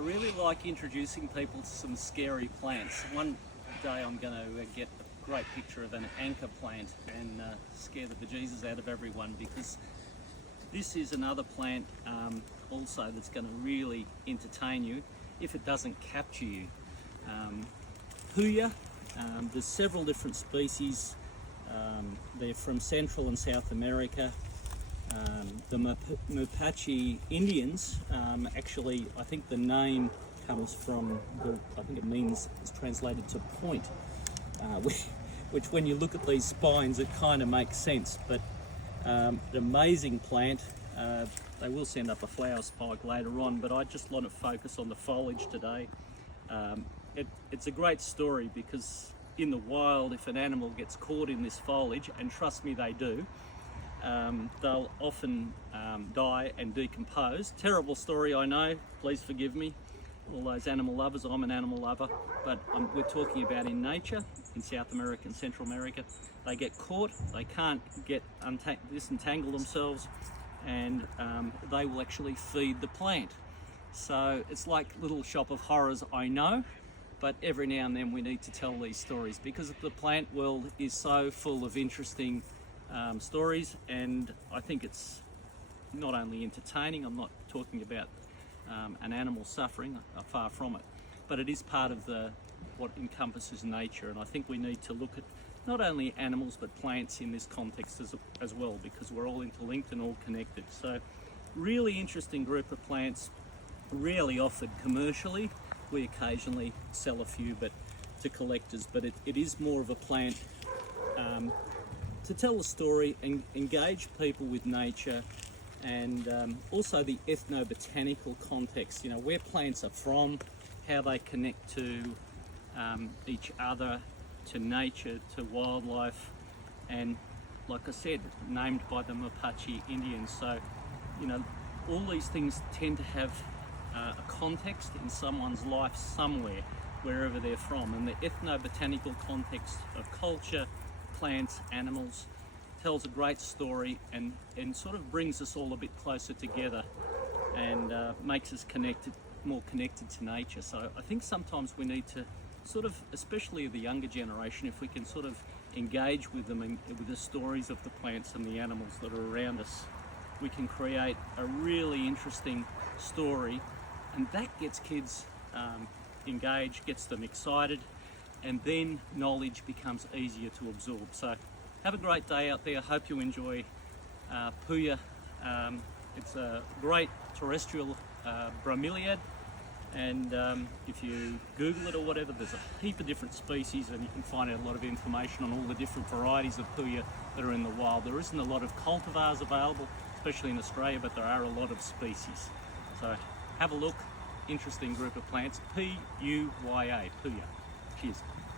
really like introducing people to some scary plants. One day I'm going to get a great picture of an anchor plant and scare the bejesus out of everyone, because this is another plant also that's going to really entertain you if it doesn't capture you. Puya, there's several different species. They're from Central and South America. The Mapache Indians, actually, I think the name comes from, I think it means, it's translated to point, which when you look at these spines, it kind of makes sense. But an amazing plant. They will send up a flower spike later on, but I just want to focus on the foliage today. It's a great story because in the wild, if an animal gets caught in this foliage, and trust me, they do, they'll often die and decompose. Terrible story, I know, please forgive me, all those animal lovers. I'm an animal lover, but we're talking about in nature, in South America and Central America. They get caught, they can't get disentangle themselves, and they will actually feed the plant. So it's like Little Shop of Horrors, I know, but every now and then we need to tell these stories because the plant world is so full of interesting stories, and I think it's not only entertaining. I'm not talking about an animal suffering, far from it, but it is part of what encompasses nature, and I think we need to look at not only animals but plants in this context as well, because we're all interlinked and all connected. So really interesting group of plants, rarely offered commercially. We occasionally sell a few to collectors, but it is more of a plant to tell a story and engage people with nature, and also the ethnobotanical context, where plants are from, how they connect to each other, to nature, to wildlife, and like I said, named by the Mapache Indians. So, all these things tend to have a context in someone's life somewhere, wherever they're from, and the ethnobotanical context of culture, plants, animals, tells a great story and sort of brings us all a bit closer together, and makes us more connected to nature. So I think sometimes we need to sort of, especially the younger generation, if we can sort of engage with them and with the stories of the plants and the animals that are around us, we can create a really interesting story, and that gets kids engaged, gets them excited, and then knowledge becomes easier to absorb. So have a great day out there. Hope you enjoy Puya. It's a great terrestrial bromeliad, and if you Google it or whatever, there's a heap of different species, and you can find out a lot of information on all the different varieties of Puya that are in the wild. There isn't a lot of cultivars available, especially in Australia, but there are a lot of species. So have a look. Interesting group of plants. Puya, Puya. Cheers.